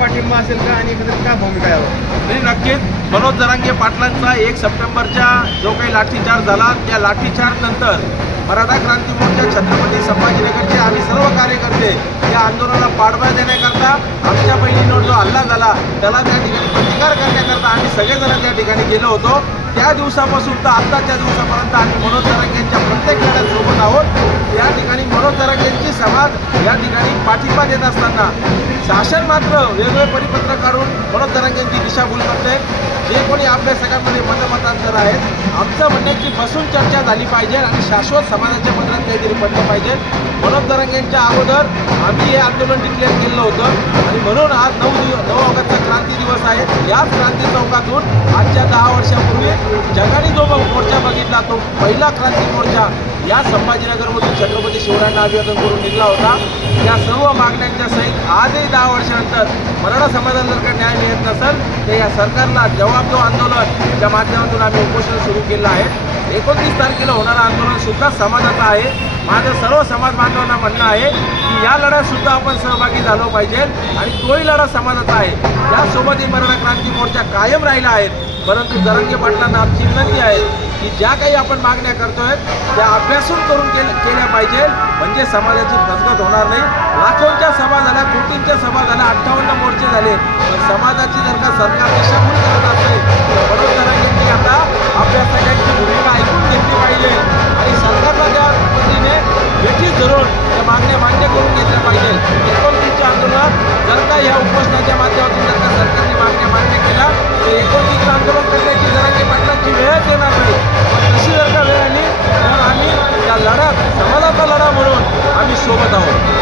पाठिंबा असेल का आणि एकंदरीत काय भूमिका यावर? नाही, नक्कीच मनोज जरांगे पाटलांचा 1 सप्टेंबरच्या जो काही लाठीचार्ज झाला त्या लाठीचार्ज नंतर मराठा क्रांती मोर्चा छत्रपती संभाजीनगरचे आम्ही सर्व कार्यकर्ते या आंदोलनाला पाठबळ देण्याकरता आमच्या बहिणींवर जो हल्ला झाला त्याला त्या ठिकाणी प्रतिकार करण्याकरता आम्ही सगळेजण त्या ठिकाणी गेलो होतो. त्या दिवसापासून तर आत्ताच्या दिवसापर्यंत आम्ही मनोज जरांगेंच्या प्रत्येक लढ्यात सोबत आहोत. या ठिकाणी मनोज जरांगेंची समाज या ठिकाणी पाठिंबा देत असताना शासन मात्र वेगवेगळे परिपत्र काढून मनोज जरांगेंची दिशाभूल करते. जे कोणी आपल्या सगळ्यांमध्ये मतमतांतर आहेत आमचं म्हणणं आहे की बसून चर्चा झाली पाहिजे आणि शाश्वत समाजाच्या मनात काहीतरी पडलं पाहिजे. मनोज जरांगेंच्या अगोदर आम्ही हे आंदोलन डिक्लेअर केलं होतं आणि म्हणून आज 9 ऑगस्टचा क्रांती दिवस आहे. याच क्रांती चौकातून आजच्या 10 वर्षापूर्वी जगाने जो मोर्चा बघितला तो पहिला क्रांती मोर्चा या संभाजीनगरमधून छत्रपती शिवरायांना अभिवादन करून निघाला होता. या सर्व मागण्यांच्या सहित आजही 10 वर्षानंतर मराठा समाजाला जर काही न्याय मिळत नसेल तर या सरकारला जवाब देऊ आंदोलनाच्या माध्यमातून आम्ही उपोषण सुरू केलं आहे. 29 तारखेला होणारं आंदोलन सुद्धा समाजाचं आहे. माझं सर्व समाज बांधवांना म्हणणं आहे की या लढ्यात सुद्धा आपण सहभागी झालो पाहिजे आणि तोही लढा समाजाचा आहे. त्यासोबतही मराठा क्रांती मोर्चा कायम राहिला आहे. परंतु जरांगे पाटलांना आमची विनंती आहे की ज्या काही आपण मागण्या करतोय त्या अभ्यासून करून केल्या पाहिजे म्हणजे समाजाची फसगत होणार नाही. लाखोंच्या सभा झाल्या, कोटींच्या सभा झाल्या, 58 मोर्चे झाले, पण समाजाची जर का सरकार दिशाभूल करत असेल तर मनोज जरांगेंनी आता आपल्या सगळ्यांची भूमिका ऐकून घेतली पाहिजे आणि सरकारला त्या पद्धतीने भेटीस धरून त्या मागण्या मान्य करून घेतल्या पाहिजे. 29च्या आंदोलनात जर का ह्या उपोषणाच्या माध्यमातून जर का सरकारने मागण्या मान्य केला तर 29चं आंदोलन करण्याची जरांगे पाटलांची वेळच येणार नाही. तशी जर का वेळ आली तर आम्ही त्या लढ्यात समाजाचा लढा म्हणून आम्ही सोबत आहोत.